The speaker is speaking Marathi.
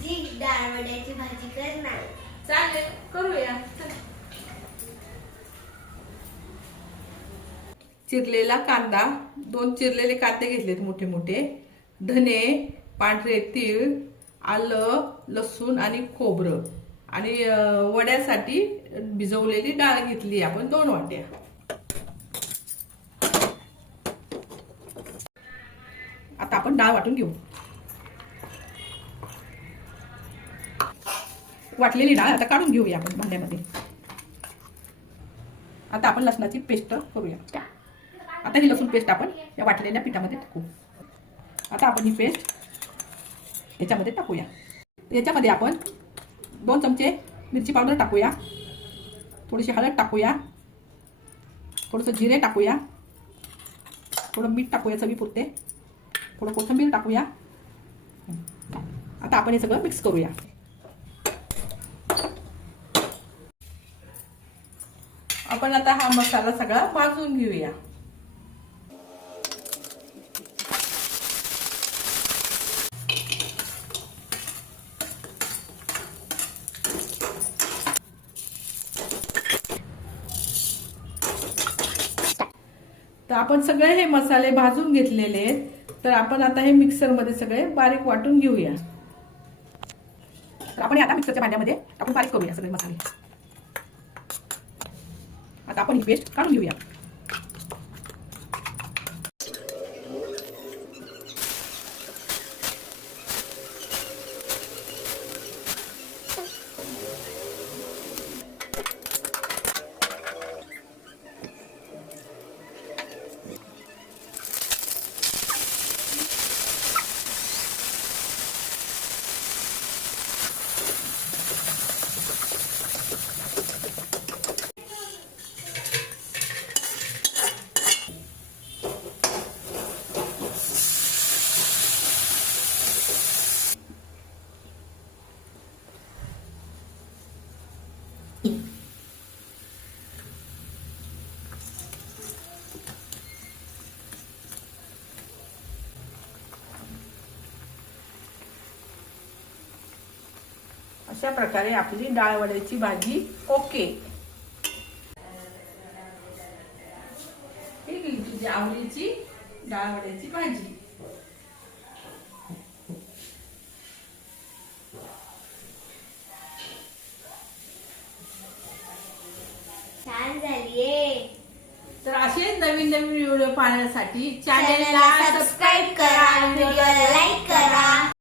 आजी डाळ वड्याची भाजी करणार. चालेल, करूया. चला. चिरलेला कांदा, 2 चिरलेले कांदे घेतलेत मोठे मोठे, धने, पांढरे तीळ, आलं, लसूण आणि खोबरं आणि वड्यासाठी भिजवलेली डाळ घेतली आपण 2 वाट्या. आता आपण डाळ वाटून घेऊ. वाटलेली डाळ आता काढून घेऊया आपण भांड्यामध्ये. आता आपण लसणाची पेस्ट करूया. आता ही लसूण पेस्ट आपण या वाटलेल्या पिठामध्ये टाकू. आता आपण ही पेस्ट याच्यामध्ये टाकूया. याच्यामध्ये आपण 2 चमचे मिरची पावडर टाकूया, थोडीशी हळद टाकूया, थोडंसं जिरे टाकूया, थोडं मीठ टाकूया चवीपुरते, थोडं कोथिंबीर टाकूया. आता आपण हे सगळं मिक्स करूया. आपण आता हा मसाला सगळा भाजून घेऊया. तर आपण सगळे हे मसाले भाजून घेतलेले आहेत. तर आपण आता हे मिक्सर मध्ये सगळे बारीक वाटून घेऊया. तर आपण आता मिक्सरच्या भांड्यामध्ये आपण बारीक करूया सगळे मसाले. आता आपण ही पेस्ट काढून घेऊया. अशा प्रकारे आपली डाळ वड्याची भाजी ओके. ही गेली तुझी आवडीची डाळ वड्याची भाजी. छान झालीये. तर असे नवीन नवीन व्हिडिओ पाहण्यासाठी चॅनलला सबस्क्राईब करा, व्हिडिओला लाईक करा.